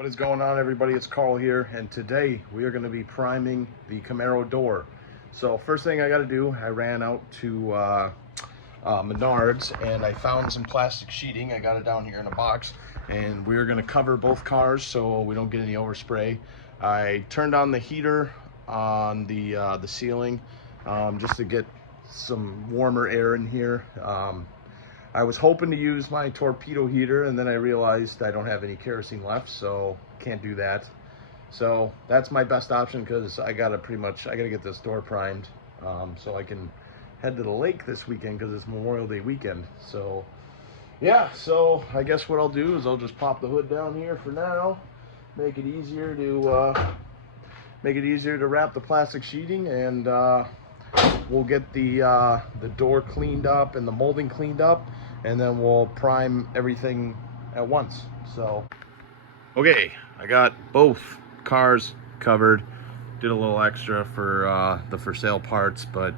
What is going on, everybody? It's Carl here, and today we are going to be priming the Camaro door. So first thing I got to do, I ran out to Menards and I found some plastic sheeting. I got it down here in a box, and we're going to cover both cars so we don't get any overspray. I turned on the heater on the ceiling just to get some warmer air in here. I was hoping to use my torpedo heater, and then I realized I don't have any kerosene left, so can't do that. So that's my best option, because I gotta get this door primed so I can head to the lake this weekend, because it's Memorial Day weekend. So yeah, so I guess what I'll do is I'll just pop the hood down here for now, make it easier to wrap the plastic sheeting, and we'll get the door cleaned up and the molding cleaned up, and then we'll prime everything at once. So, okay, I got both cars covered. Did a little extra for the for sale parts, but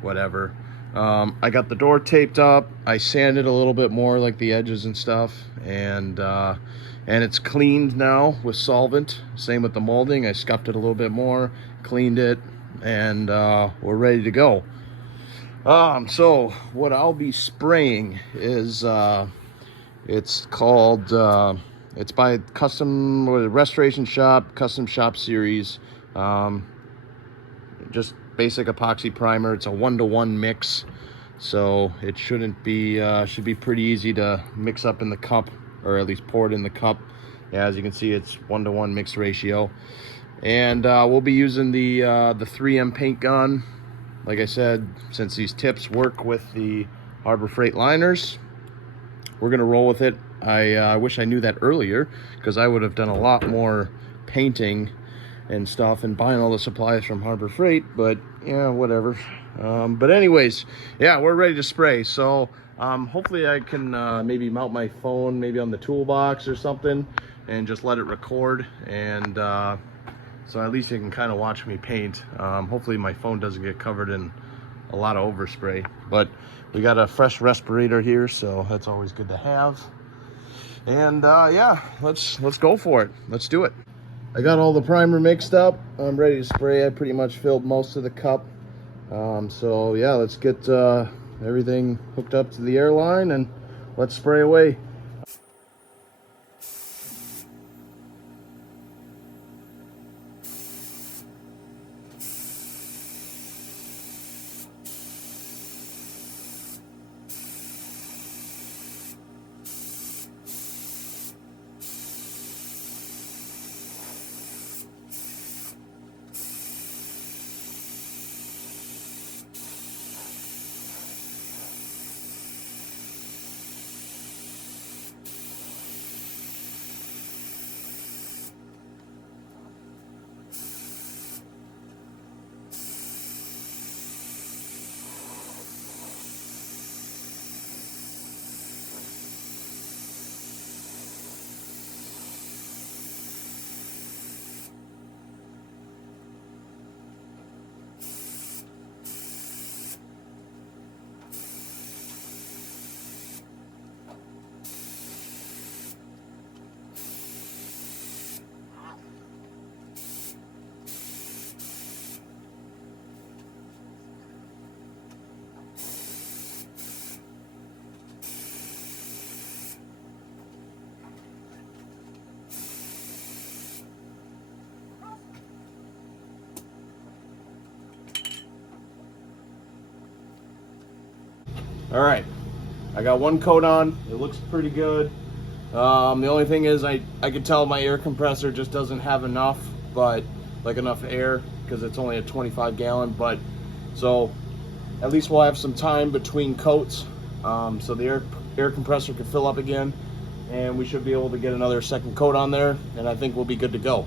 whatever. I got the door taped up. I sanded a little bit more, like the edges and stuff, and it's cleaned now with solvent. Same with the molding. I scuffed it a little bit more, cleaned it, and we're ready to go. So what I'll be spraying is it's called it's by Restoration Shop, Custom Shop Series. Just basic epoxy primer. It's a 1-to-1 mix, so it shouldn't be should be pretty easy to mix up in the cup, or at least pour it in the cup. Yeah, as you can see, it's 1-to-1 mix ratio. And we'll be using the 3M paint gun. Like I said, since these tips work with the Harbor Freight liners, we're gonna roll with it. I wish I knew that earlier, because I would have done a lot more painting and stuff and buying all the supplies from Harbor Freight, but yeah, whatever. But anyways, yeah, we're ready to spray. So hopefully I can maybe mount my phone maybe on the toolbox or something and just let it record, and so at least you can kind of watch me paint. Hopefully my phone doesn't get covered in a lot of overspray, but we got a fresh respirator here, so that's always good to have. And yeah, let's go for it. Let's do it. I got all the primer mixed up. I'm ready to spray. I pretty much filled most of the cup. So yeah, let's get everything hooked up to the airline and let's spray away. All right, I got one coat on. It looks pretty good. The only thing is I could tell my air compressor just doesn't have enough, but like enough air, because it's only a 25 gallon. But so at least we'll have some time between coats, so the air compressor can fill up again, and we should be able to get another second coat on there, and I think we'll be good to go.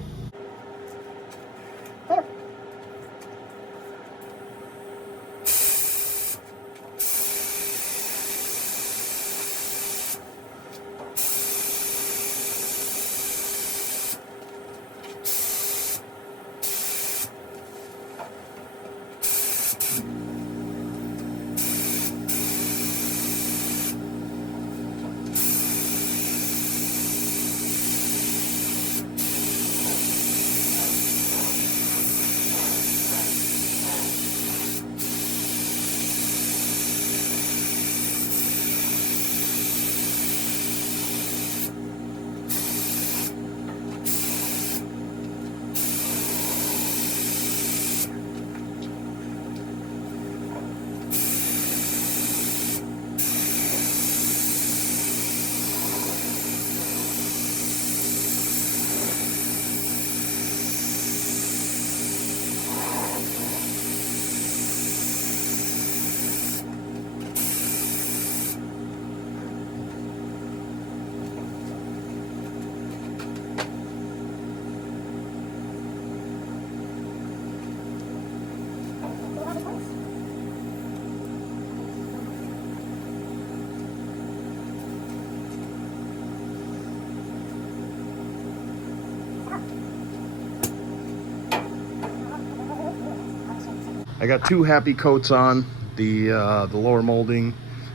I got 2 happy coats on the lower molding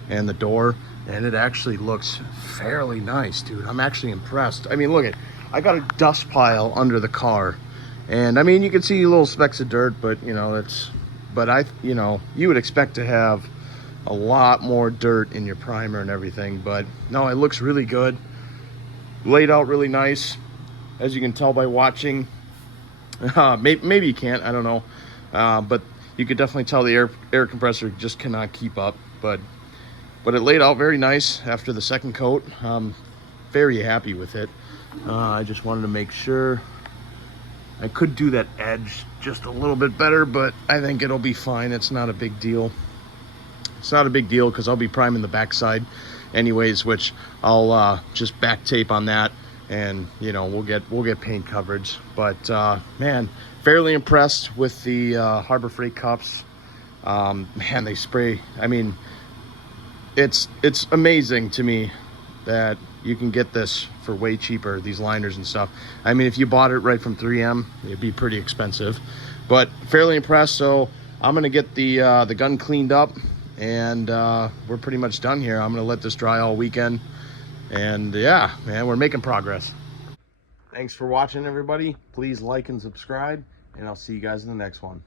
and the door, and it actually looks fairly nice, dude. I'm actually impressed. I mean, look at, I got a dust pile under the car, and I mean, you can see little specks of dirt, but you know, that's, but you know, you would expect to have a lot more dirt in your primer and everything, but no, it looks really good. Laid out really nice, as you can tell by watching. Maybe you can't, I don't know, but you could definitely tell the air compressor just cannot keep up, but it laid out very nice after the second coat. Very happy with it. I just wanted to make sure. I could do that edge just a little bit better, but I think it'll be fine. It's not a big deal. It's not a big deal because I'll be priming the backside anyways, which I'll just back tape on that, and you know, we'll get paint coverage. But man, fairly impressed with the Harbor Freight cups. Man, they spray. I mean, it's amazing to me that you can get this for way cheaper, these liners and stuff. I mean, if you bought it right from 3M, it'd be pretty expensive, but fairly impressed. So I'm gonna get the gun cleaned up, and we're pretty much done here. I'm gonna let this dry all weekend, and yeah, man, we're making progress. Thanks for watching, everybody. Please like and subscribe, and I'll see you guys in the next one.